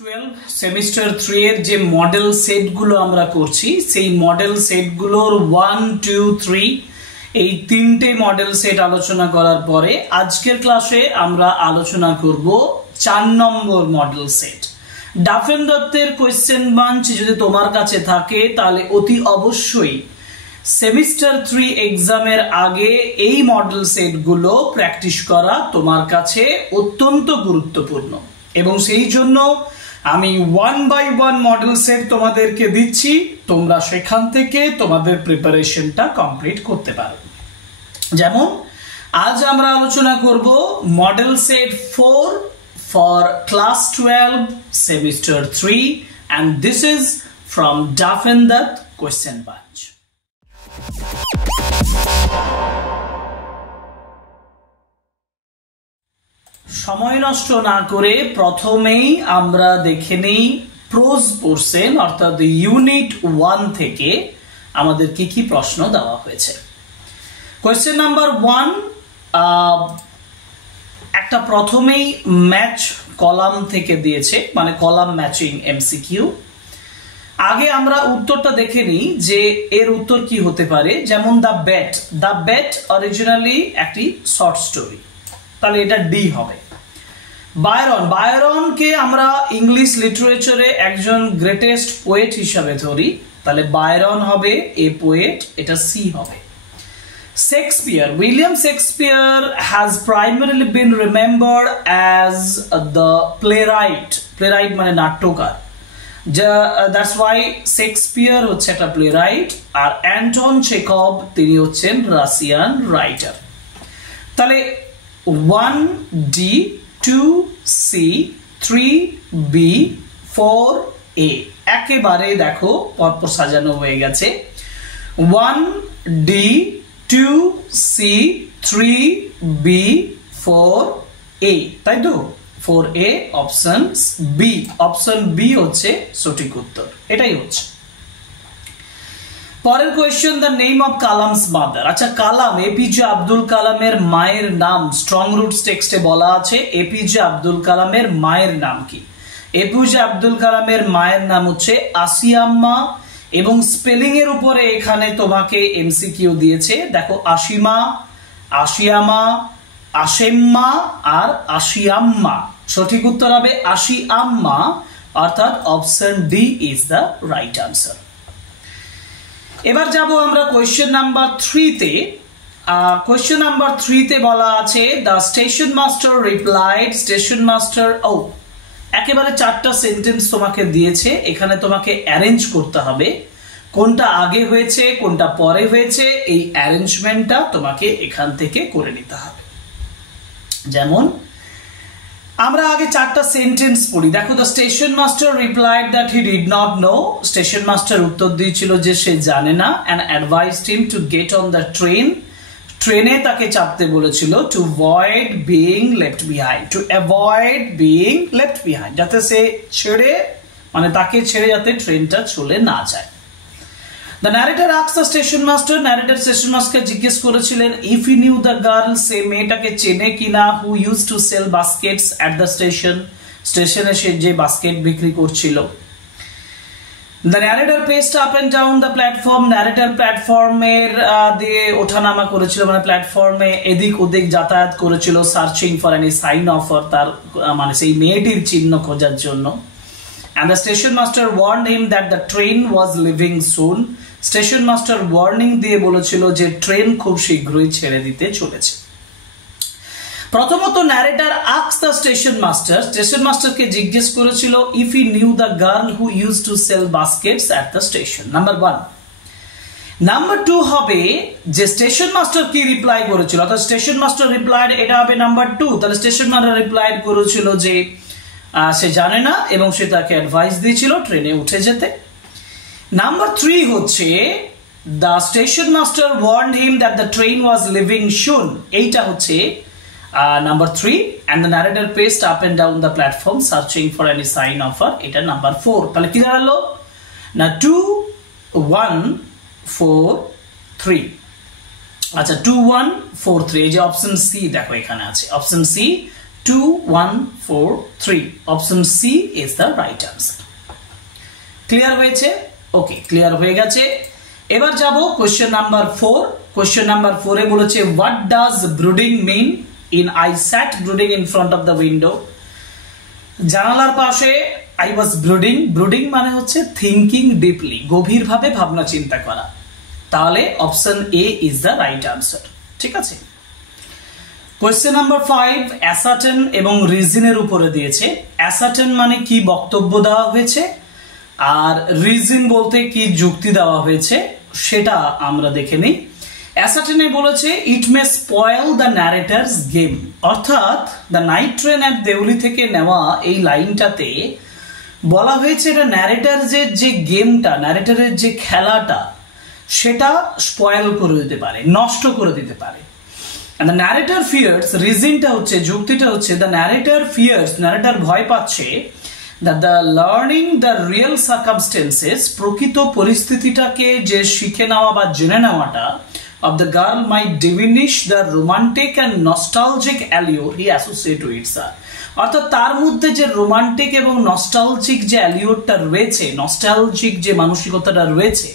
12 semester 3 এর যে model সেটগুলো আমরা করছি সেই মডেল সেটগুলোর 1 2 3 এই তিনটে মডেল সেট আলোচনা করার পরে আজকের ক্লাসে আমরা আলোচনা করব 4 নম্বর মডেল সেট। ডাফেন দত্তের কোশ্চেন বাঞ্চ যদি তোমার কাছে থাকে তাহলে অতি অবশ্যই সেমিস্টার 3 এক্সামের আগে এই মডেল সেটগুলো প্র্যাকটিস করা তোমার কাছে অত্যন্ত গুরুত্বপূর্ণ এবং সেই জন্য আমি 1 বাই 1 মডেল সেট তোমাদেরকে দিচ্ছি, তোমরা সেখান থেকে তোমাদের প্রিপারেশনটা কমপ্লিট করতে পারো। যেমন আজ আমরা আলোচনা করব model set 4 for class 12 semester 3 and this is from Dafen Dutt question bunch. সময় নষ্ট না করে প্রথমেই আমরা দেখে নেই প্রোজ পোরশন অর্থাৎ ইউনিট 1 থেকে আমাদের কি কি প্রশ্ন দেওয়া হয়েছে। কোশ্চেন নাম্বার 1 একটা প্রথমেই ম্যাচ কলাম থেকে দিয়েছে, মানে কলাম ম্যাচিং এমসিকিউ। আগে আমরা উত্তরটা দেখে নিই যে এর উত্তর কি হতে পারে। যেমন দ্য ব্যাট অরিজিনালি একটি শর্ট স্টোরি, তাহলে এটা ডি হবে। বায়রনকে আমরা ইংলিশ লিটারেচারে একজন গ্রেটেস্ট পোয়েট হিসাবে ধরি, তাহলে বায়রন হবে এ পোয়েট, এটা সি হবে। Shakespeare, William Shakespeare has primarily been remembered as the playwright মানে নাট্যকার, that's why Shakespeare হচ্ছে একটা প্লেরাইট। আর অ্যান্টন চেকভ তিনি হচ্ছেন রাশিয়ান রাইটার। তাহলে 1D 2C 3B 4A একেবারে দেখো পরপর সাজানো হয়ে গেছে। 1D 2C 3B 4A, তাই তো 4A option B, option B হচ্ছে সঠিক উত্তর, এটাই হচ্ছে। পরের question, the name of Kalam's mother. আচ্ছা, কালাম এপিজে আব্দুল কালামের মায়ের নাম স্ট্রং রুটস টেক্সটে বলা আছে। এপিজে আব্দুল কালামের মায়ের নাম কি? এপিজে আব্দুল কালামের মায়ের নাম হচ্ছে আসিয়াম্মা এবং স্পেলিং এর উপরে এখানে তোমাকে এমসিকিউ দিয়েছে। দেখো আসিমা, আসিয়ামা, আসেম্মা আর আসিয়াম্মা। সঠিক উত্তর হবে আসিয়াম্মা, অর্থাৎ option D is the right answer. এবার যাব আমরা কোয়েশ্চেন নাম্বার 3 তে। কোয়েশ্চেন নাম্বার 3 তে বলা আছে the station master replied, station master একেবারে 4টা সেন্টেন্স তোমাকে দিয়েছে, এখানে তোমাকে অ্যারেঞ্জ করতে হবে কোনটা আগে হয়েছে কোনটা পরে হয়েছে, এই অ্যারেঞ্জমেন্টটা তোমাকে এখান থেকে করে নিতে হবে। যেমন আমরা আগে 4টা সেন্টেন্স পড়ি। দেখো, the station master replied that he did not know, station master উত্তর দিয়েছিল যে সে জানে না, and advised him to get on the train, ট্রেনে তাকে চাপতে বলেছিল, to avoid being left behind, to avoid being left behind, যাতে সে ছেড়ে মানে তাকে ছেড়ে যাতে ট্রেনটা চলে না যায়। The narrator asked the station master, narrator station master জিজ্ঞেস করেছিলেন if he knew the girl, সে মেয়েটাকে চেনে কিনা, who used to sell baskets at the station, স্টেশনে সে যে বাস্কেট বিক্রি করছিল। The narrator paced up and down the platform, narrator প্ল্যাটফর্মের দিয়ে ওঠানামা করেছিল, মানে প্ল্যাটফর্মে এদিক ওদিক যাতায়াত করেছিল, searching for any sign of, তার মানে সেই মেয়েটির চিহ্ন খোঁজার জন্য। And the station master warned him that the train was leaving soon, station master warning দিয়ে বলেছিল যে ট্রেন খুব শীঘ্রই ছেড়ে দিতে চলেছে। প্রথমত ন্যারেটর asked the স্টেশন মাস্টারকে জিজ্ঞেস করেছিল if he knew the girl who used to sell baskets at the station, number 1। Number 2 হবে যে স্টেশন মাস্টার কি রিপ্লাই করেছিল, অর্থাৎ স্টেশন মাস্টার রিপ্লাইড, এটা হবে নাম্বার 2। তাহলে স্টেশন মাস্টার রিপ্লাইড করেছিল যে সে জানে না এবং সে তাকে অ্যাডভাইস দিয়েছিল ট্রেনে উঠে যেতে। নাম্বার 3 হচ্ছে the station master warned him that the train was leaving soon, এইটা হচ্ছে number 3। And the narrator paced up and down the platform searching for any sign of her, এটা নাম্বার 4। তাহলে কি দাঁড়ালো না 2 1 4 3। আচ্ছা 2 1 4 3, এই যে অপশন সি দেখো এখানে আছে, option C 2 1 4 3 option C is the right answer. Clear হয়েছে? ওকে, ক্লিয়ার হয়ে গেছে। এবার যাব কোশ্চেন নাম্বার 4। কোশ্চেন নাম্বার 4 এ বলেছে what does brooding mean in I sat brooding in front of the window. জানালার পাশে আই ওয়াজ ব্রুডিং। ব্রুডিং মানে হচ্ছে থিঙ্কিং ডিপলি, গভীরভাবে ভাবনা চিন্তা করা। তাহলে option A is the right answer. ঠিক আছে। কোয়েশ্চেন নাম্বার 5 অ্যাসার্টেন এবং রিজনের উপরে দিয়েছে। অ্যাসার্টেন মানে কি বক্তব্য দেওয়া হয়েছে, আর রিজন বলতে কি যুক্তি দেওয়া হয়েছে সেটা আমরা দেখে নিই। অ্যাসার্টেনে বলেছে it may spoil the narrator's game, অর্থাৎ the night train at Deoli থেকে নেওয়া এই লাইনটাতে বলা হয়েছে এটা ন্যারেটারের যে গেমটা, ন্যারেটারের যে খেলাটা সেটা স্পয়েল করে দিতে পারে, নষ্ট করে দিতে পারে। And the narrator fears, reasonটা হচ্ছে, যুক্তিটা হচ্ছে the narrator fears, narrator ভয় পাচ্ছে that the learning the real circumstances, প্রকৃত পরিস্থিতিটাকে যে শিখে নেওয়া বা জেনে নেওয়াটা of the girl might diminish the romantic and nostalgic allure he associates with her, অর্থাৎ তার মধ্যে যে রোমান্টিক এবং নস্টালজিক যে অ্যালিওরটা রয়েছে, নস্টালজিক যে মানসিকতাটা রয়েছে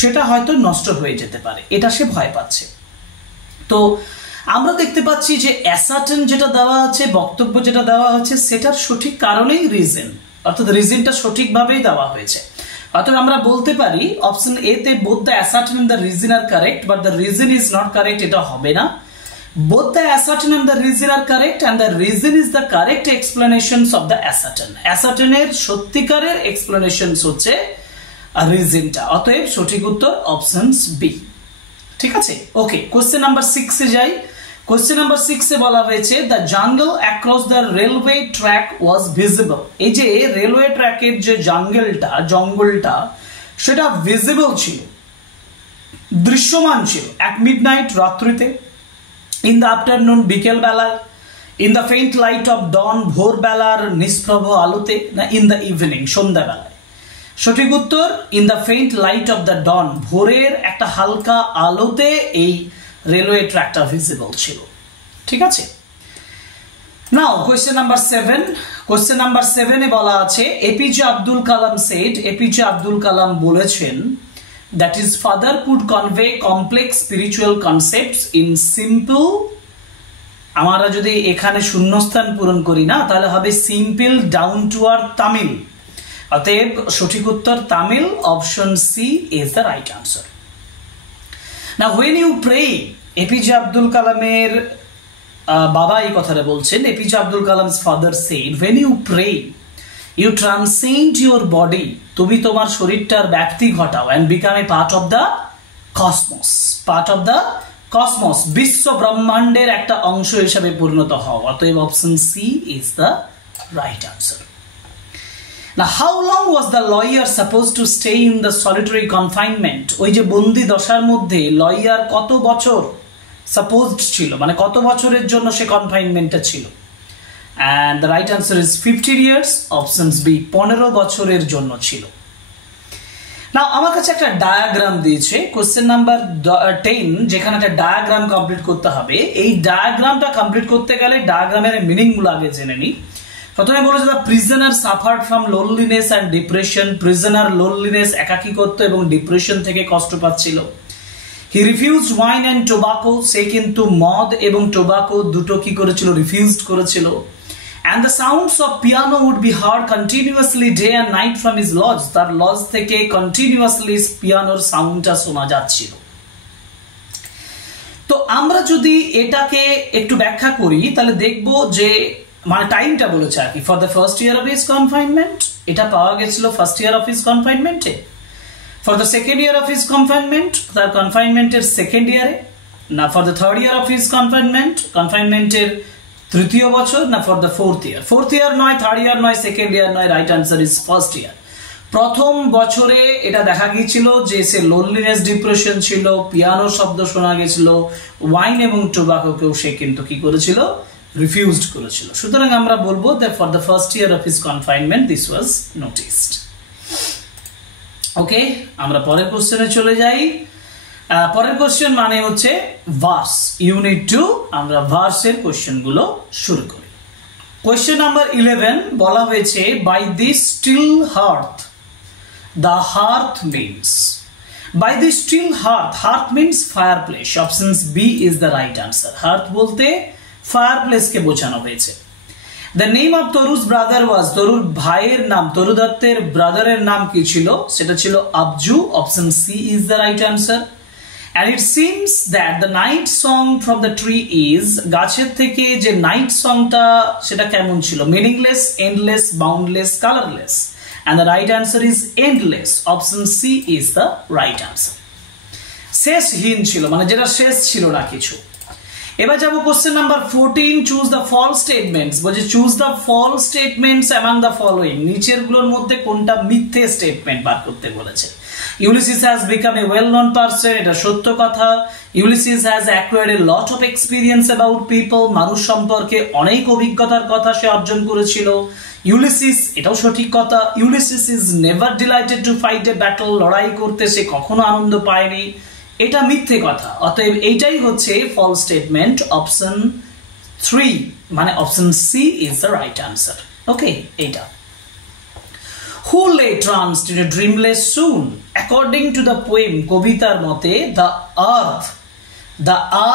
সেটা হয়তো নষ্ট হয়ে যেতে পারে, এটা সে ভয় পাচ্ছে। তো আমরা দেখতে পাচ্ছি যে অ্যাসার্টেন যেটা দেওয়া আছে, বক্তব্য যেটা দেওয়া হচ্ছে সেটার সঠিক কারণেই রিজন, অর্থাৎ রিজনটা সঠিকভাবেই দেওয়া হয়েছে। অর্থাৎ আমরা বলতে পারি অপশন এ তে both the assertion and the reason are correct, but the reason is not correct, এটা হবে না। Both the assertion and the reason are correct and the reason is the correct explanations of the assertion. অ্যাসার্টেনের সত্যিকারের explanations হচ্ছে রিজনটা, অতএব সঠিক উত্তর option B. ঠিক আছে। ওকে, কোশ্চেন নাম্বার 6 এ যাই। কোশ্চেন নাম্বার 6 এ বলা হয়েছে the jungle across the railway track was visible. এই যে রেলওয়ে ট্র্যাকের যে জঙ্গলটা সেটা ভিজিবল ছিল, দৃশ্যমান ছিল, এক মিডনাইট রাত্রিতে, ইন দ্য আফটারনুন বিকেল বেলায়, in the faint light of dawn ভোরবেলার নিষ্প্রভ আলোতে, না ইন দ্য ইভিনিং সন্ধ্যাবেলায়। সঠিক উত্তর in the faint light of the dawn, ভোরের একটা হালকা আলোতে এই রেলওয়ে ট্র্যাকটা ভিজিবল ছিল। ঠিক আছে। Now question number 7। Question number 7 এ বলা আছে APJ Abdul Kalam said, APJ Abdul Kalam বলেছেন that is father could convey complex spiritual concepts in simple, আমরা যদি এখানে শূন্যস্থান পূরণ করি না তাহলে হবে simple down to earth Tamil. অতএব সঠিক উত্তর Tamil, option C is the right answer. Now when you pray, APJ Abdul কালামের বাবা এই কথাটা বলছেন, APJ Abdul কালাম's father said when you pray you transcend your body, তুমি তোমার শরীরটার ব্যাপ্তি ঘটাও and become a part of the cosmos, part of the cosmos, বিশ্ব ব্রহ্মাণ্ডের একটা অংশ হিসেবে পরিণত হও। অতএব option C is the right answer. Now, how long was the lawyer supposed to stay in the solitary confinement? ওই যে বন্দি দশার মধ্যে লয়ার কত বছর সাপোজড ছিল, মানে কত বছরের জন্য সে কনফাইনমেন্টে ছিল? And the right answer is 15 years, options B 15 বছরের জন্য ছিল। নাও আমার কাছে একটা ডায়াগ্রাম দিয়েছে কোশ্চেন নাম্বার 10, যেখানে একটা ডায়াগ্রাম কমপ্লিট করতে হবে। এই ডায়াগ্রামটা কমপ্লিট করতে গেলে ডায়াগ্রামের মিনিং গুলো আগে জেনে নিই। প্রথমে বলেছে the prisoner suffered from loneliness and depression, prisoner loneliness একাকিত্ব এবং ডিপ্রেশন থেকে কষ্ট পাচ্ছিল। He refused wine and tobacco, সে কিন্তু মদ এবং টোবাকো দুটো কি করেছিল, রিফিউজড করেছিল। And the sounds of piano would be heard continuously day and night from his lodge, তার লজ থেকে কন্টিনিউয়াসলি পিয়ানোর সাউন্ডটা শোনা যাচ্ছিল। তো আমরা যদি এটাকে একটু ব্যাখ্যা করি তাহলে দেখব যে মানে টাইমটা বলেছে আর কি, for the first year of his confinement, এটা পাওয়া গেছিল ফার্স্ট ইয়ার অফ হিজ কনফাইনমেন্টে। For the second year of his confinement, তার কনফাইনমেন্টের সেকেন্ড ইয়ারে, না for the third year of his confinement, কনফাইনমেন্টের তৃতীয় বছর, না ফর দ্য ফোর্থ ইয়ার নয়, থার্ড ইয়ার নয়, সেকেন্ড ইয়ার নয়, right answer is first year. প্রথম বছরে এটা দেখা গিয়েছিল যে সে লোনলিনেস ডিপ্রেশন ছিল, পিয়ানোর শব্দ শোনা গেছিল, ওয়াইন এবং টোবাকোকেও সে কিন্তু কি করেছিল, রিফিউজড করেছিল। সুতরাং আমরা বলবো that for the first year of his confinement this was noticed. Okay, আমরা পরের কোশ্চেনে চলে যাই। পরের কোশ্চেন মানে হচ্ছে ভার্স, ইউনিট 2, আমরা ভার্সের কোশ্চেন গুলো শুরু করি। কোয়েশ্চেন নাম্বার 11 বলা হয়েছে by this still hearth the hearth means. By the still hearth means fireplace. Options B is the right answer. Hearth bolte fireplace ke bochano hoyeche. The name of Toru's brother was Torur bhaiyer naam Toru Datter brother er naam ki chilo seta chilo Abju. Option C is the right answer. And it seems that the night song from the tree is gacher theke je night song ta seta kemon chilo, meaningless, endless, boundless, colorless. And the right answer is endless. Option C is the right answer. শেষহীন ছিল মানে যেটা শেষ ছিল না কিছু। এবার যাব question number 14, choose the false statements. বলছে choose the false statements among the following, নিচের গুলোর মধ্যে কোনটা মিথ্যে স্টেটমেন্ট বার করতে বলেছে। Ulysses has become a well known person, এটা সত্য কথা। Ulysses has acquired a lot of experience about people, মানুষ সম্পর্কে অনেক অভিজ্ঞতার কথা সে অর্জন করেছিল। ইউলিসিস, এটাও সঠিক কথা। Ulysses is never delighted to fight A battle, লড়াই করতে সে কখনো আনন্দ পায়নি, এটা মিথ্যে কথা। অতএব এইটাই হচ্ছে ফলস স্টেটমেন্ট, অপশন 3 মানে option C is the right answer. Okay, এইটা। Who lay tranced in a dreamless swoon, according to the poem, কবিতার মতে the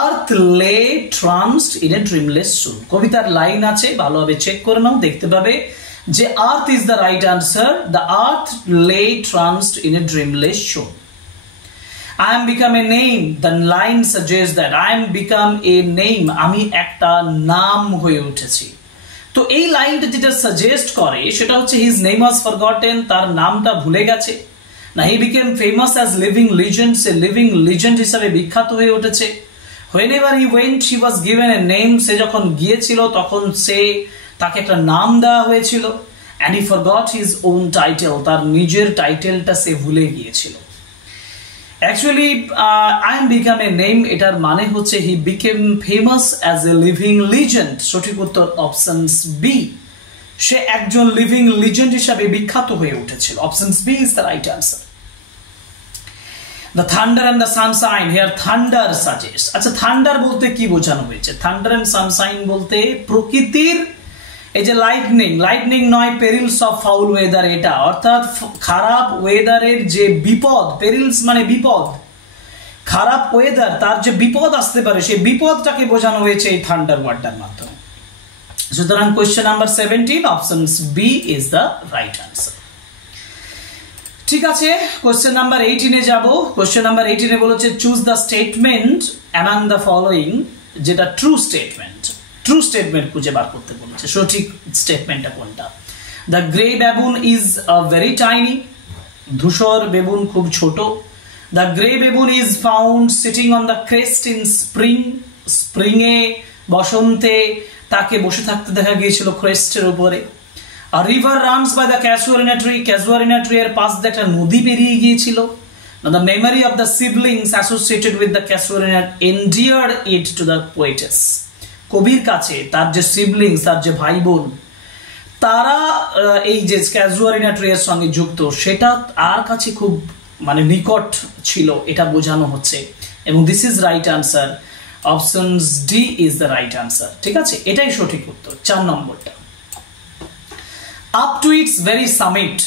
earth lay tranced in a dreamless সুন। কবিতার লাইন আছে, ভালোভাবে চেক করে নাও, দেখতে পাবে যে earth is the right answer. The earth lay tranced in a dreamless swoon. I am become a name, the line suggests that I am become a name, আমি একটা নাম হয়ে উঠেছি। তো এই লাইনটা যেটা সাজেস্ট করে সেটা হচ্ছে his name was forgotten, তার নামটা ভুলে গেছে না, he became famous as living legend, say living legend হিসাবে বিখ্যাত হয়ে উঠেছে। whenever he went he was given a name, সে যখন গিয়েছিল তখন তাকে একটা নাম দেওয়া হয়েছিল। and he forgot his own title, তার নিজের টাইটেলটা সে ভুলে গিয়েছিল। Actually, I am become a name, এটার মানে হচ্ছে he became famous as a living legend। সঠিক উত্তর অপশন বি, সে একজন লিভিং লিজেন্ড হিসাবে বিখ্যাত হয়ে উঠেছিল। Option B is the right answer. The thunder and the sunshine, here thunder suggests, আচ্ছা থান্ডার বলতে কি বোঝানো হয়েছে? থান্ডার এন্ড সানশাইন বলতে প্রকৃতির এই যে লাইটনিং নয়, পেরিলস অফ ফাউল ওয়েদার, এটা অর্থাৎ খারাপ ওয়েদারের যে বিপদ, পেরিলস মানে বিপদ, খারাপ ওয়েদার তার যে বিপদ আসতে পারে সেই বিপদটাকে বোঝানো হয়েছে এই থান্ডার ওয়ার্ডটার মাধ্যমে। সুতরাং question number 17 option B is the right answer. ঠিক আছে, কোয়েশ্চেন নাম্বার 18 যাব। কোয়েশ্চেন নাম্বার 18 বলেছে choose the statement among the following, যেটা ট্রু স্টেটমেন্ট খুঁজে বার করতে বলেছে। সঠিক স্টেটমেন্টটা কোনটা? The grey baboon is very tiny, ধূসর বেবুন খুব ছোট। The grey baboon is found sitting on the crest in স্প্রিংয়ে বসন্তে তাকে বসে থাকতে দেখা গিয়েছিল ক্রেস্টের উপরে। আর river runs by the casuarina tree এর পাশ দিয়ে একটা নদী বেরিয়ে গিয়েছিল। The memory of the siblings associated with the casuarina endeared it to the poetess, কবির কাছে তার যে সিবলিংস, তার যে ভাই বোন, তারা এই যে ক্যাজুয়ারিনা ট্রি এর সঙ্গে যুক্ত, সেটা তার কাছে খুব মানে নিকট ছিল, এটা বোঝানো হচ্ছে। এবং this is right answer, option D is the right answer. ঠিক আছে, এটাই সঠিক উত্তর, 4 নম্বরটা। Up to its very summit,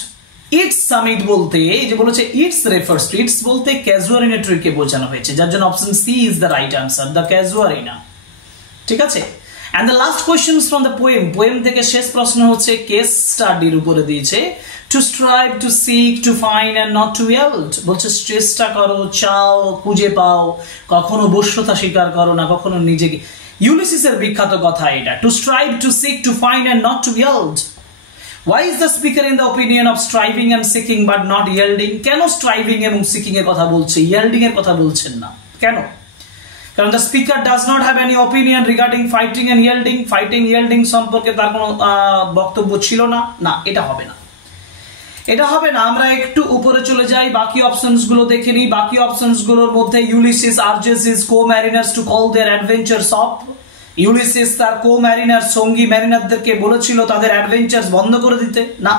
it's summit বলতে এই যে বলেছে ইটস রেফার্স টু, ইটস বলতে ক্যাজুয়ারিনা ট্রিকে বোঝানো হয়েছে, যার জন্য option C is the right answer, the casuarina. ঠিক আছে, and the last questions from the poem থেকে শেষ প্রশ্ন হচ্ছে কেস স্টাডির উপরে দিয়েছে। To strive, to seek, to find and not to yield, বলছে চেষ্টা করো, চাও, খুঁজে পাও, কখনো বশ্যতা স্বীকার করো না, কখনো নিজেকে। ইউলিসিসের বিখ্যাত কথা এটা, to strive, to seek, to find and not to yield. Why is the speaker in the opinion of striving and seeking but not yielding? কেন স্ট্রাইভিং এবং সিকিং এর কথা বলছে, ইয়েল্ডিং এর কথা বলছেন না কেন? কারণ the speaker does not have any opinion regarding fighting and yielding, fighting yielding সম্পর্কে তার কোনো বক্তব্য ছিল না, এটা হবে না, এটা হবে না। আমরা একটু উপরে চলে যাই, বাকি অপশনস গুলো দেখে নিই। বাকি অপশনস গুলোর মধ্যে Ulysses urges his co-mariners to call their adventures of, Ulysses তার কো-ম্যারিনার সঙ্গী ম্যারিনারদেরকে বলেছিল তাদের অ্যাডভেঞ্চারস বন্ধ করে দিতে, না,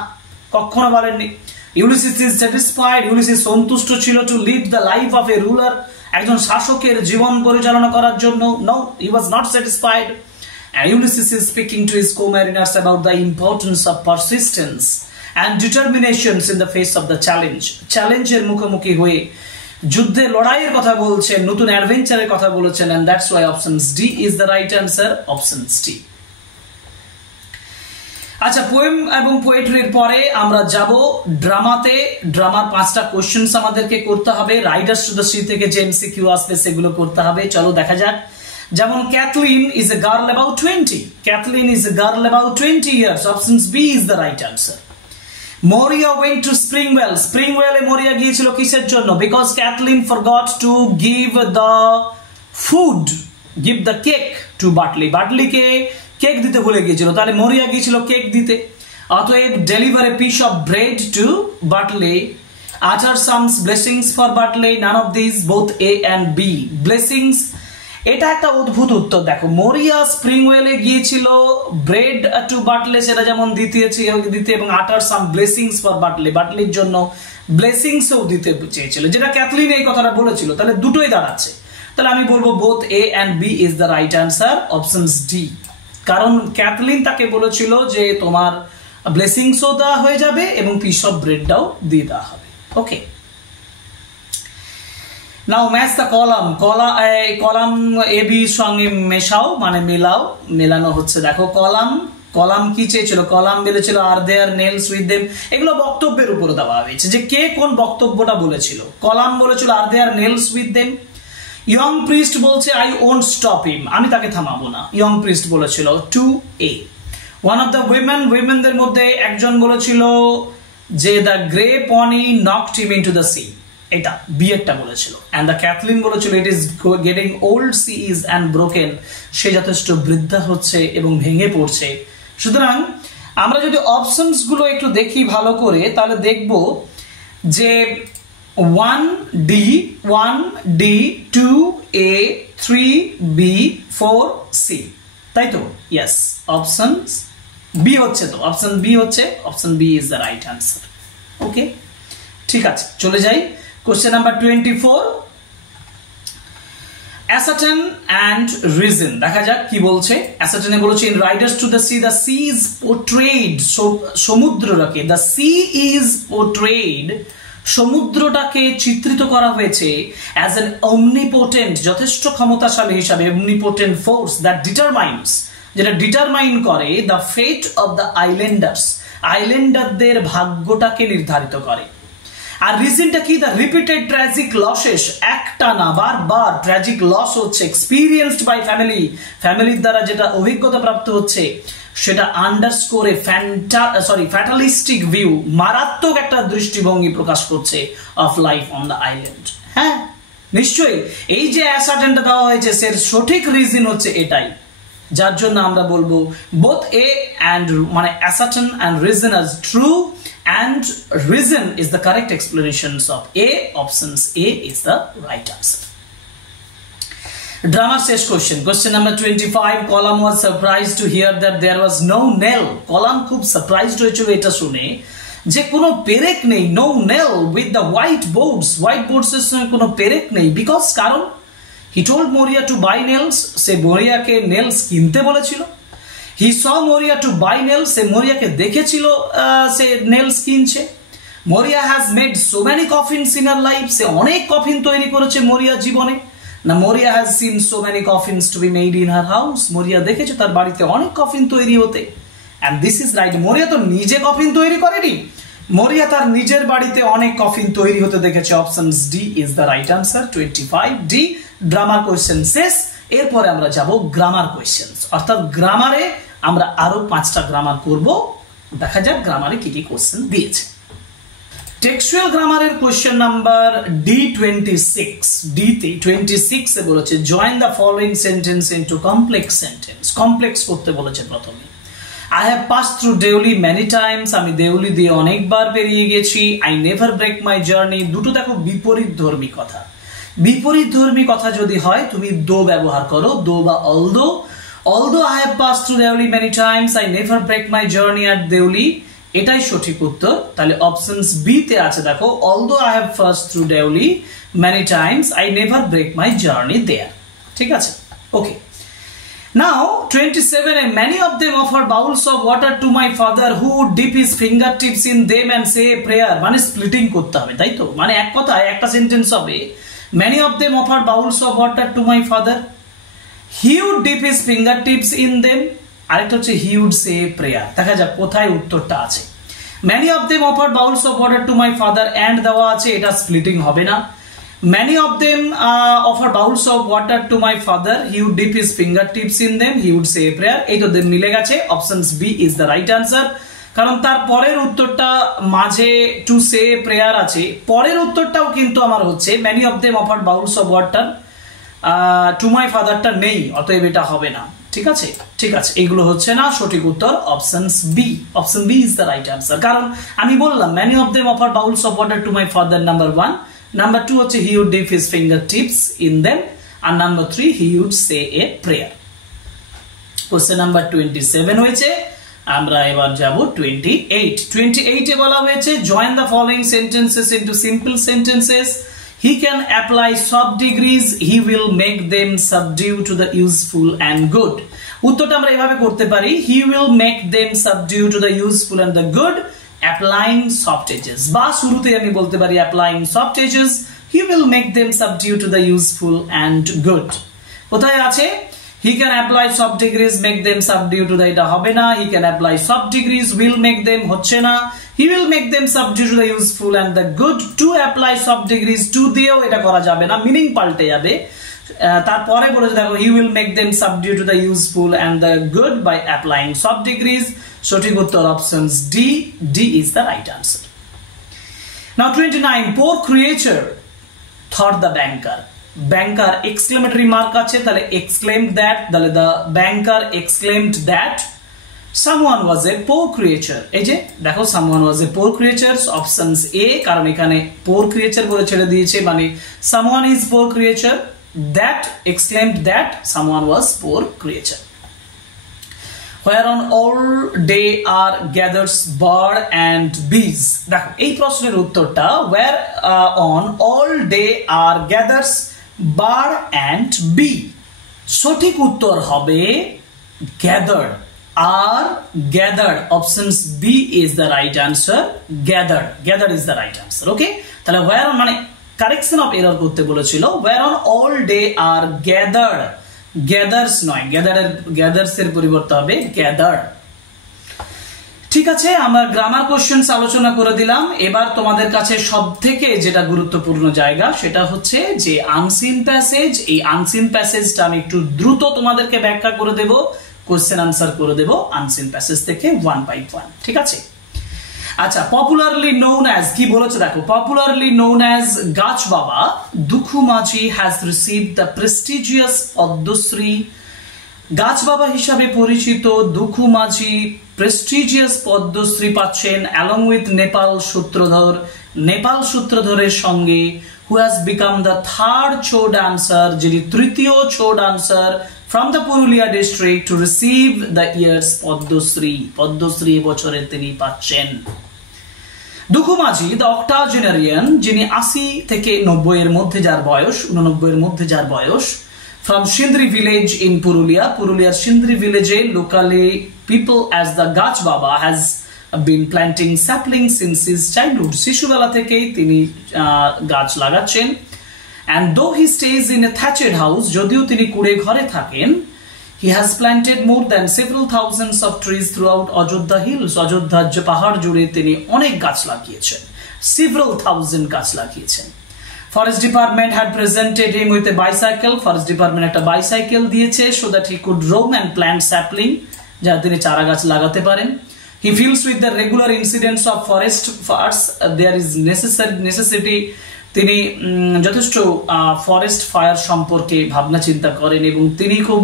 কখনো বলেননি। ইউলিসিস ইজ স্যাটিসফাইড, ইউলিসিস সন্তুষ্ট ছিল to live the life of a ruler, একজন শাসকের জীবন পরিচালনা করার জন্য। No, he was not satisfied. And Ulysses is speaking to his co-mariners about the importance of persistence and determinations in the face of the challenge. চ্যালেঞ্জের মুখোমুখি হয়ে যুদ্ধে লড়াইয়ের কথা বলছেন, নতুন অ্যাডভেঞ্চারের কথা বলেছেন, and that's why option D is the right answer. Option D. আচ্ছা, পোয়েম এবং পোয়েট্রির পরে আমরা যাব ড্রামাতে। ড্রামার 5টা কোশ্চেন্স আমাদেরকে করতে হবে, রাইডার্স টু দ্য সি থেকে যে এমসিকিউ আসবে সেগুলো করতে হবে। চলো দেখা যাক। যেমন Kathleen is a girl about 20। Kathleen is a girl about 20 years. Option B is the right answer. Moria went to Springwell. স্প্রিংওয়েলে মরিয়া গিয়েছিল কিসের জন্য? Because Kathleen forgot to give the food, give the cake to Butley. বাটলিকে cake দিতে ভুলে গিয়েছিল, তাহলে Moria গিয়েছিল কেক দিতে। অতএব deliver a piece of bread to Butley, utter some blessings for Butley. none of these, both A and B. blessings, এটা একটা অদ্ভুত উত্তর। দেখো, মরিয়া স্প্রিংওয়েলে গিয়েছিল ব্রেড টু বাটলি, সেটা যেমন দিতে এবং utter some blessings for বাটলি, বাটলির জন্য ব্লেসিংসও দিতে চেয়েছিল, যেটা ক্যাথলিন এই কথাটা বলেছিল। তাহলে দুটোই দাঁড়াচ্ছে। তাহলে আমি বলবো both A and B is the right answer. Option D, কারণ ক্যাথলিন তাকে বলেছিল যে তোমার ব্লেসিংসও দেওয়া হয়ে যাবে এবং পিস অফ ব্রেডটাও দিয়ে দেওয়া হবে। Okay, now match the column. Column A B সঙ্গে মেশাও, মানে মেলানো হচ্ছে। দেখো, কলাম কি চেয়েছিল? কলাম বলেছিল আর দেয়ার নেলস উইথ দেম। এগুলো বক্তব্যের উপরে দেওয়া হয়েছে যে কে কোন বক্তব্যটা বলেছিল। কলাম বলেছিল আর their nails with them. Young priest বলছে আই ওন্ট স্টপ হিম, আমি তাকে থামাবো না। ইয়ং প্রিস্ট বলেছিল 2A। ওয়ান অফ দ্য উইমেনদের মধ্যে একজন বলেছিল যে the grey pony knocked him into the sea, এটা বি এরটা বলেছিল। এন্ড দ্য ক্যাথলিন বলেছিল it is getting old, she is and broken, সে যথেষ্ট বৃদ্ধা হচ্ছে এবং ভেঙে পড়ছে। সুতরাং আমরা যদি অপশনস গুলো একটু দেখি ভালো করে, তাহলে দেখব যে 1D, 2A, 3B, 4C, তাই তো? ইয়েস, অপশন বি হচ্ছে। তো অপশন বি হচ্ছে, option B is the right answer. Okay, ঠিক আছে, চলে যাই question number 24, ascertain and reason। দেখা যাক কি বলছে। ascertain বলেছে in riders to the sea is portrayed, সমুদ্রটাকে, the sea is portrayed, সমুদ্রটাকে চিত্রিত করা হয়েছে as an omnipotent, যথেষ্ট ক্ষমতাশালী হিসাবে, omnipotent force that determines, যেটা ডিটারমাইন করে the fate of the islanders, আইল্যান্ডারদের ভাগ্যটাকে নির্ধারিত করে। আর রিজনটা কি? দ্য রিপিটেড ট্র্যাজিক লসেস, একটা না বারবার ট্র্যাজিক লস হচ্ছে, এক্সপিরিয়েন্সড বাই ফ্যামিলির দ্বারা যেটা অভিজ্ঞতা প্রাপ্ত হচ্ছে, সেটা আন্ডারস্কোরে ফ্যাটালিস্টিক ভিউ, মারাত্মক একটা দৃষ্টিভঙ্গি প্রকাশ করছে of life on the island. হ্যাঁ, নিশ্চয়ই এই যে অ্যাসার্টেনটা দেওয়া হয়েছে সের সঠিক রিজন হচ্ছে এটাই, যার জন্য আমরা বলবো বোথ এ অ্যান্ড মানে ascertain and reason as true, and reason is the correct explanations of A. Options A is the right answer. Drama says question number 25, Colum was surprised to hear that there was no nail. Colum খুব surprised হয়েছিল এটা শুনে যে কোনো পেরেক নেই, no nail with the white boards এর সঙ্গে কোনো পেরেক নেই, because কারণ he told Moria to buy nails, সে মরিয়াকে নেলস কিনতে বলেছিল। he saw Moria to buy nails, সে মরিয়াকে দেখেছিল সে নেলস কিনছে। Moria has made so many coffins in her life, সে অনেক কফিন তৈরি করেছে মরিয়া জীবনে। না, Moria has seen so many coffins to be made in her house, মরিয়া দেখেছে তার বাড়িতে অনেক কফিন তৈরি হতে। and this is right, মরিয়া তো নিজে কফিন তৈরি করেনি, মরিয়া তার নিজের বাড়িতে অনেক কফিন তৈরি হতে দেখেছে। Option D is the right answer. 25D drummer question শেষ। এরপরে আমরা যাব গ্রামার কোয়েশ্চেন, অর্থাৎ গ্রামারে আমরা আরো 5টা গ্রামার করব। দেখা যাক গ্রামারে কি কি কোয়েশ্চেন দিয়েছে। টেক্সচুয়াল গ্রামারের কোয়েশ্চেন নাম্বার D26, ডিতে 26 এ বলেছে join the following sentence into complex sentence. Complex করতে বলেছে প্রথমে। I have passed through Deoli many times, আমি দেউলি দিয়ে অনেকবার পেরিয়ে গেছি। I never break my journey, দুটো দেখো বিপরীত ধর্মী কথা। বিপরীত ধর্মী কথা যদি হয় তুমি দো ব্যবহার করো, দো বা although I have passed through Deoli many times, I never break my journey at Deoli, এটাই সঠিক উত্তর। তাহলে অপশনস বি তে আছে দেখো although I have passed through Deoli many times, I never break my journey there। ঠিক আছে, ওকে। Now 27, many of them offer bowls of water to my father who would dip his fingertips in them and say a prayer. মানে splitting করতে হবে, তাই তো? মানে এক কথায় একটা সেন্টেন্স হবে many of them offer bowls of water to my father, he would dip his fingertips in them, আরেকটা হচ্ছে he would say a prayer. দেখা যাক কোথায় উত্তরটা আছে। many of them offer bowls of water to my father and দেওয়া আছে, এটা স্প্লিটিং হবে না। many of them offer bowls of water to my father, he would dip his fingertips in them, he would say a prayer, এই তো মিলে গেছে। Options B is the right answer, কারণ তার পরের উত্তরটা মাঝে টু সে প্রেয়ার আছে, পরের উত্তরটাও কিন্তু আমার হচ্ছে many of them offer bowls of water to my fatherটা নেই, অতএব এটা হবে না। ঠিক আছে, ঠিক আছে, এগুলো হচ্ছে না, সঠিক উত্তর options B. Option B is the right answer, কারণ আমি বললাম many of them offer bowls of water to my father, number 1, number 2 হচ্ছে he would dip his fingertips in them, আর number 3 he would say a prayer। Question number 27 হয়েছে। আমরা এবার যাব 28। 28 এ বলা হয়েছে join the following sentences into simple sentences, he can apply soft degrees, he will make them subdue to the useful and good। উত্তরটা আমরা এভাবে করতে পারি, he will make them subdue to the useful and the good, applying soft edges, বা শুরুতে আমি বলতে পারি applying soft edges, he will make them subdue to the useful and good। কোথায় আছে he can apply soft degrees, make them subdue to the, এটা হবে না। he can apply soft degrees, will make them হচ্ছে না। he will make them subdue to the useful and the good, to apply soft degrees, to দিয়েও এটা করা যাবে না, মিনিং পাল্টে যাবে। তারপরে বলেছে দেখো he will make them subdue to the useful and the good by applying soft degrees। সঠিক উত্তর options D, D is the right answer। Now 29, poor creature thought the banker, banker exclamatory mark আছে, তাহলে exclaimed that, তাহলে the banker exclaimed that someone was a poor creature। এই যে দেখো someone was a poor creature, options A, কারণ এখানে poor creature বলে ছেড়ে দিয়েছে, মানে someone is poor creature, that exclaimed that someone was poor creature। where on all day are gathers bird and bees, দেখো এই প্রশ্নের উত্তরটা where on all day are gathers bird and bee, সঠিক উত্তর হবে gathered, are gathered, options B is the right answer, gathered, gathered is the right answer। ওকে, তাহলে where on মানে correction of error করতে বলেছিল, where on all day are gathered, gathers নয়, gathers এর পরিবর্তে হবে gathered। ঠিক আছে, আমরা গ্রামার কোশ্চেনস আলোচনা করে দিলাম। এবার তোমাদের কাছে সবথেকে যেটা গুরুত্বপূর্ণ জায়গা সেটা হচ্ছে যে আনসিন প্যাসেজ। এই আনসিন প্যাসেজটা আমি একটু দ্রুত তোমাদেরকে ব্যাখ্যা করে দেব, কোশ্চেন আনসার করে দেব আনসিন প্যাসেজ থেকে 1 by 1। ঠিক আছে, আচ্ছা, পপুলারলি নোন অ্যাজ, কি বলেছে দেখো, পপুলারলি নোন অ্যাজ গাছ বাবা Dukhu Majhi has received the prestigious Padma Shri. গাছ বাবা হিসাবে পরিচিত দুখু মাঝি প্রেস্টিজিয়াস পদ্মশ্রী পাচ্ছেন অ্যালং উইথ নেপাল সূত্রধর, নেপাল সূত্রধরের সঙ্গে, who has become the third Chhau dancer, যিনি তৃতীয় Chhau dancer from the Purulia district to receive the year's Padma Shri, Padma Shri বছরে তিনি পাচ্ছেন। দুখু মাঝি the octogenarian, যিনি 80 থেকে 90 এর মধ্যে যার বয়স, 89 এর মধ্যে যার বয়স, from Shindri village in Purulia, পুরুলিয়ার Shindri village locally people as the গাছ বাবা has been planting saplings since his childhood, শিশুবেলা থেকেই তিনি গাছ লাগাচ্ছেন। and though he stays in a thatched house, যদিও তিনি কুড়ে ঘরে থাকেন, he has planted more than several thousands of trees throughout Ajodhya hills, অযোধ্যার যে পাহাড় জুড়ে তিনি অনেক গাছ লাগিয়েছেন, several thousand গাছ লাগিয়েছেন। forest department had presented him with a bicycle, forest department একটা bicycle দিয়েছে so that he could roam and plant sapling, যাতে তিনি চারা গাছ লাগাতে পারেন। he feels with the regular incidents of forest fires there is necessity, তিনি যথেষ্ট ফরেস্ট ফায়ার সম্পর্কে ভাবনা চিন্তা করেন এবং তিনি খুব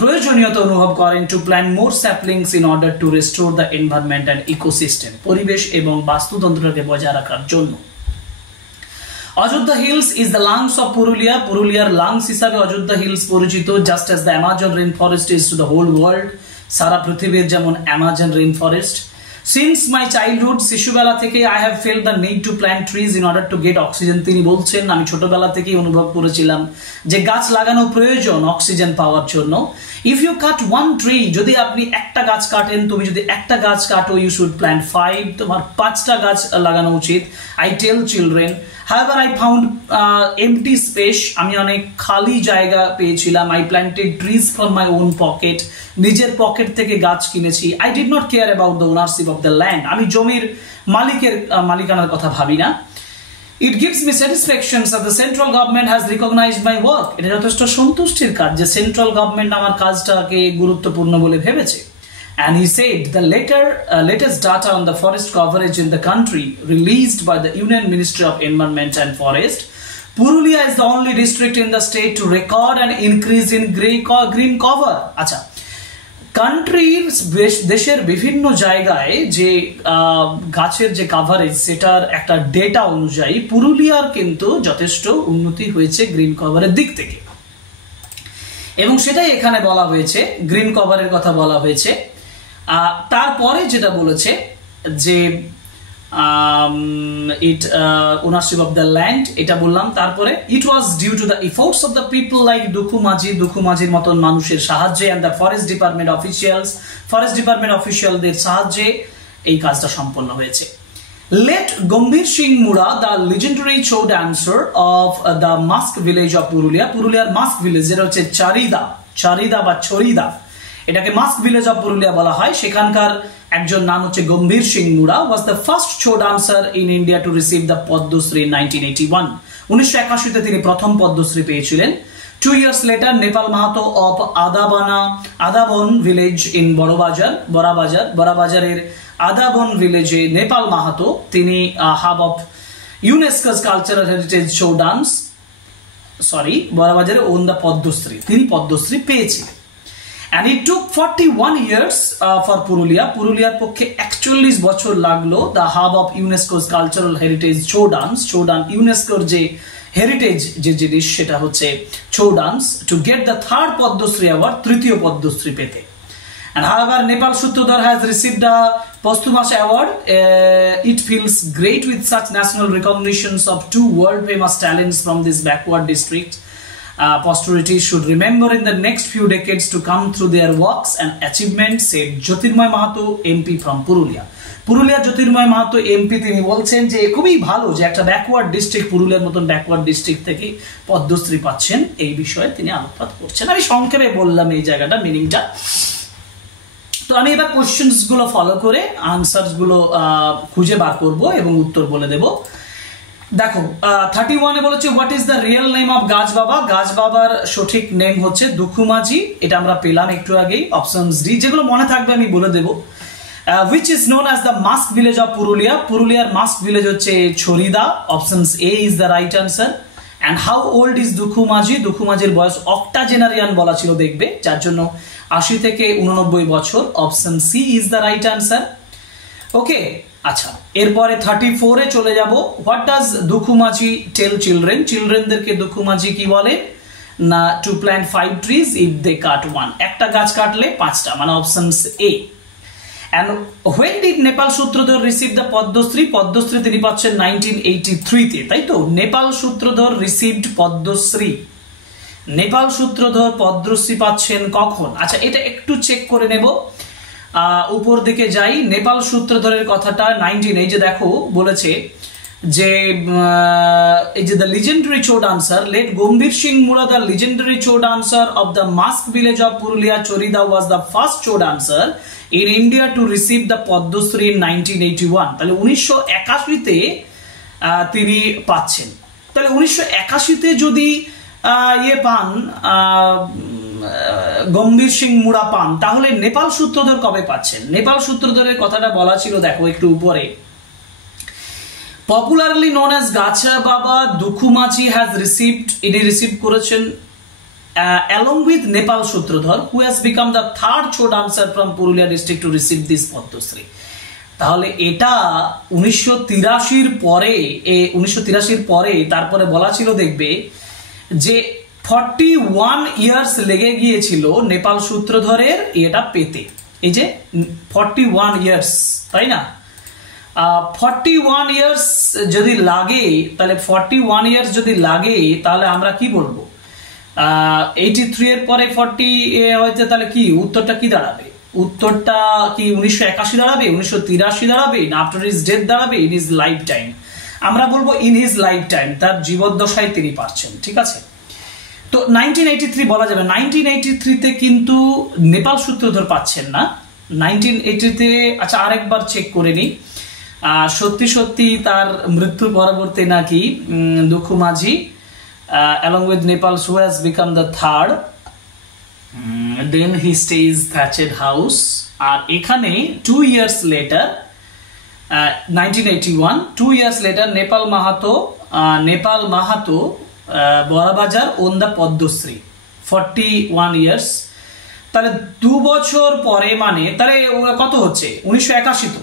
প্রয়োজনীয়তা অনুভব করেন to plant more saplings in order to restore the environment and ecosystem, পরিবেশ এবং বাস্তুতন্ত্রকে বজায় রাখার জন্য। Ayodhya hills is the lungs of Purulia, পুরুলিয়ার লাংস হিসাবে অযোধ্যা হিলস পরিচিত, just as the Amazon rain forest is to the whole world, সারা পৃথিবীর যেমন Amazon rain forest. Since my childhood, শিশুবেলা থেকে I have felt the need to plant trees in order to get oxygen, তিনি বলছেন আমি ছোটবেলা থেকেই অনুভব করেছিলাম যে গাছ লাগানো প্রয়োজন অক্সিজেন পাওয়ার জন্য। If you cut one tree, যদি আপনি একটা গাছ কাটেন, তুমি যদি একটা গাছ কাটো, ইউ শুড প্ল্যান্ট 5, তোমার 5টা গাছ লাগানো উচিত। I tell children, however I found empty space, আমি অনেক খালি জায়গা পেয়েছিলাম। I planted trees from my own pocket, নিজের পকেট থেকে গাছ কিনেছি। I did not care about the ownership of the land, আমি জমির মালিকানার কথা ভাবি না। It gives me satisfaction that the central government has recognized my work, এটা যথেষ্ট সন্তুষ্টির কাজ যে সেন্ট্রাল গভর্নমেন্ট আমার কাজটাকে গুরুত্বপূর্ণ বলে ভেবেছে। And he said the latest data on the forest coverage in the country released by the Union Ministry of Environment and Forest, Purulia is the only district in the state to record an increase in green cover. আচ্ছা, কান্ট্রির দেশের বিভিন্ন জায়গায় যে গাছের যে coverage সেটার একটা ডেটা অনুযায়ী পুরুলিয়ার কিন্তু যথেষ্ট উন্নতি হয়েছে গ্রিন কভারের দিক থেকে, এবং সেটাই এখানে বলা হয়েছে, গ্রিন কভারের কথা বলা হয়েছে। তারপরে যেটা বলেছে যে ownership of the land, এটা বললাম। তারপরে it was due to the efforts of the people like Dukhu মাঝির মতন মানুষের সাহায্যে and the forest department officialদের সাহায্যে এই কাজটা সম্পন্ন হয়েছে। Let Gambhir Singh Mura, the legendary show dancer of the Mask village of পুরুলিয়ার মাস্ক ভিলেজ, যেটা হচ্ছে চারিদা বা ছরিদা, এটাকে মাস্ক ভিলেজ অফ পুরুলিয়া বলা হয়, সেখানকার একজন নাম হচ্ছে গম্ভীর সিং মুড়া, was the first show dancer in India to receive the Padmashri in 1981, 1981 তিনি প্রথম পদ্মশ্রী পেয়েছিলেন। 2 years later Nepal Mahato of Adaban village in বড়বাজারের আদাবন ভিলেজে নেপাল মাহাতো, তিনি hub of UNESCO's cultural heritage Chhau dance, বড়বাজারে ওন দ্য পদ্মশ্রী, তিনি পদ্মশ্রী পেয়েছিলেন। And it took 41 years for পুরুলিয়ার পক্ষে 41 বছর লাগলো the hub of UNESCO's cultural heritage show dance, ইউনেস্কোর যে হেরিটেজ যে জিনিস সেটা হচ্ছে Chhau dance, to get the third Padma Shri award, তৃতীয় পদ্মশ্রী পেতে। And however Nepal Sutrodhar has received a posthumous award. It feels great with such national recognitions of 2 world famous talents from this backward district. Posterity should remember in the next few decades to come through their works and achievements, said Jyotirmoy Mahato, MP from Purulia. Jyotirmoy Mahato MP, তিনি বলছেন যে খুবই ভালো যে একটা backward district, পুরুলিয়ার মতন backward district থেকে পদ্মশ্রী পাচ্ছেন, এই বিষয়ে তিনি আলোকপাত করছেন। আমি সংক্ষেপে বললাম এই জায়গাটা মিনিংটা। তো আমি এবার কোশ্চেন্স গুলো ফলো করে আনসারস গুলো খুঁজে বার করব এবং উত্তর বলে দেব। দেখো 31 বলেছে what is the real name of গাছ বাবার সঠিক নেম হচ্ছে দুখুমাঝি, এটা আমরা পেলাম একটু আগেই। অপশনস ডি, যেগুলো মনে থাকবে আমি বলে দেব। Which is known as the mask village of পুরুলিয়ার মাস্ক ভিলেজ হচ্ছে Charida, options A is the right answer. And how old is দুখুমাঝির বয়স অক্টাজেনারিয়ান বলা ছিল, দেখবে, যার জন্য 80 থেকে 89 বছর, option C is the right answer. Okay, আচ্ছা, এরপরে 34 চলে যাব। হোয়াট ডাজ দুখুমাঝি টেল চিলড্রেনদেরকে দুখুমাঝি কি বলে না, to plant 5 trees if they cut 1, একটা গাছ কাটলে 5টা, মানে option A. And when did Nepal Sutradhar receive the Padma Shri তিনি পাচ্ছেন 1983 তে, তাই তো। নেপাল সূত্রধর রিসিভড পদ্মশ্রী, নেপাল সূত্রধর পদ্মশ্রী পাচ্ছেন কখন? আচ্ছা, এটা একটু চেক করে নেব। উপর দিকে যাই, নেপাল সূত্রধরের কথাটা 19, এই যে দেখো বলেছে যে এই যে the legendary Chhau dancer, late Gambhir Singh Mura, the legendary Chhau dancer of the mask village of Purulia Charida, was the first Chhau dancer in India to receive the Padma Shri in 1981। তাহলে 1981-তে তিনি পাচ্ছেন। তাহলে 1981-তে যদি পান, গম্ভীর সিং মুড়া পান, তাহলে নেপাল সূত্রধর কবে পাচ্ছেন? নেপাল সূত্রধরের কথাটা বলা ছিল, দেখো একটু উপরে, পপুলারলি নোন অ্যাজ গাছা বাবা দুখুমাঝি হ্যাজ রিসিভড, ইনি রিসিভ করেছেন along with Nepal Sutrodhar, who has become the third show dancer from Purulia district to receive this Padma Shri. তাহলে এটা 1983 পরে তারপরে বলা ছিল, দেখবে যে 41 ইয়ার্স লেগে গিয়েছিল নেপাল সূত্রধরের এটা পেতে। এই যে 41 ইয়ার্স, তাই না? 41 ইয়ার্স যদি লাগে, তাহলে 41 ইয়ার্স যদি লাগে, তাহলে আমরা কি বলবো? 83 এর পরে 40 হইতে তাহলে কি উত্তরটা কি দাঁড়াবে? উত্তরটা কি 1981 দাঁড়াবে, 1983 দাঁড়াবে, না আফটার হিজ ডেথ দাঁড়াবে, ইন হিজ লাইফ টাইম? আমরা বলবো ইন হিজ লাইফ টাইম, তার জীবদ্দশায় তিনি পারছেন। ঠিক আছে, তো 1983 বলা যাবে। 1983 তে কিন্তু নেপাল সূত্রধর পাচ্ছেন না। 1980 তে আচ্ছা আরেকবার চেক করে নিই, সত্যি সত্যি তার মৃত্যুর পরবর্তী নাকি দুখু মাঝি along with Nepal who has become the third, then he stays thatched house। আর এখানে 2 years later 1981 2 years later Nepal Mahato Barabazar won the Padma Shri 41 years। তাহলে 2 বছর পরে, মানে তাহলে কত হচ্ছে 1981, তো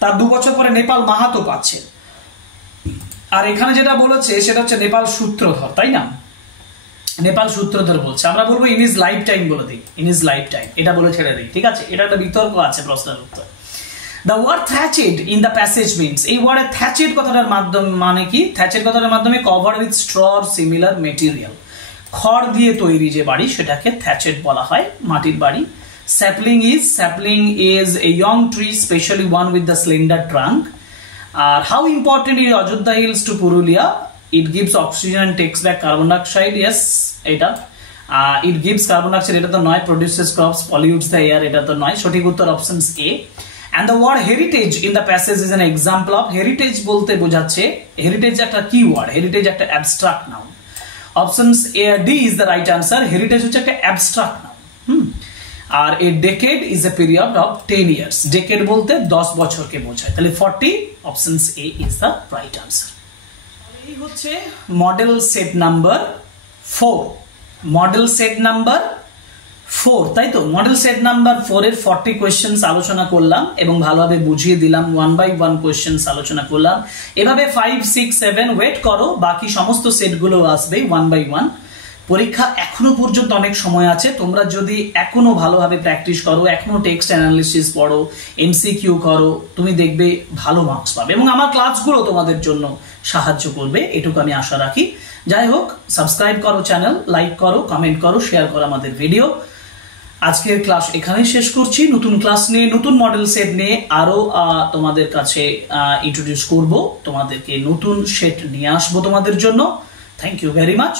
তার 2 বছর পরে নেপাল মাহাতো পাচ্ছে। আর এখানে যেটা বলেছে সেটা হচ্ছে নেপাল সূত্রধর, তাই না? নেপাল সূত্রধর বলছে, আমরা বলবো ইন হিজ লাইফ টাইম বলে দিই, ইন হিজ লাইফ টাইম, এটা বলে ছেড়ে দিই। ঠিক আছে, এটা একটা বিতর্ক আছে প্রশ্নের উত্তর। The word thatched in the passage means, এই ওয়ার্ডে thatched কথাটার মাধ্যমে মানে কি? thatched কথাটার মাধ্যমে covered with straw or similar material, খড় দিয়ে তৈরি যে বাড়ি সেটাকে thatched বলা হয়, মাটির বাড়ি। Sapling is a young tree, especially one with the slender trunk। R how important is Ajodhya Hills to Purulia? It gives oxygen and takes back carbon dioxide। Yes, এটা it gives carbon dioxide, এটা তো নয়। produces crops, pollutes the air, এটা তো নয়। সঠিক উত্তর options A. and the word heritage in the passage is an example of, heritage বলতে বোঝাচ্ছে, heritage একটা কি ওয়ার্ড? heritage একটা abstract noun। Options A D is the right answer. Heritage হচ্ছে একটা abstract noun। আর a decade is a period of 10 years। Decade বলতে 10 বছরকে বোঝায়। তাহলে 40 options A is the right answer. এই হচ্ছে model set number 4। Model set number 4, তাই তো? মডেল সেট নাম্বার 4 এর 40 কোয়েশ্চেন্স আলোচনা করলাম এবং ভালোভাবে বুঝিয়ে দিলাম। 1 by 1 কোয়েশ্চেন্স আলোচনা করলাম। এভাবে 5, 6, 7 ওয়েট করো, বাকি সমস্ত সেটগুলো আসবে 1 by 1। পরীক্ষা এখনো পর্যন্ত অনেক সময় আছে, তোমরা যদি এখনো ভালোভাবে প্র্যাকটিস করো, এখনো টেক্সট অ্যানালিসিস পড়ো, এমসিকিউ করো, তুমি দেখবে ভালো মার্কস পাবে এবং আমার ক্লাসগুলো তোমাদের জন্য সাহায্য করবে, এটুকু আমি আশা রাখি। যাই হোক, সাবস্ক্রাইব করো চ্যানেল, লাইক করো, কমেন্ট করো, শেয়ার করো আমাদের ভিডিও। আজকের ক্লাস এখানেই শেষ করছি। নতুন ক্লাস নিয়ে, নতুন মডেল সেট নিয়ে আরো তোমাদের কাছে ইন্ট্রোডিউস করব, তোমাদেরকে নতুন সেট নিয়ে আসবো তোমাদের জন্য। Thank you very much.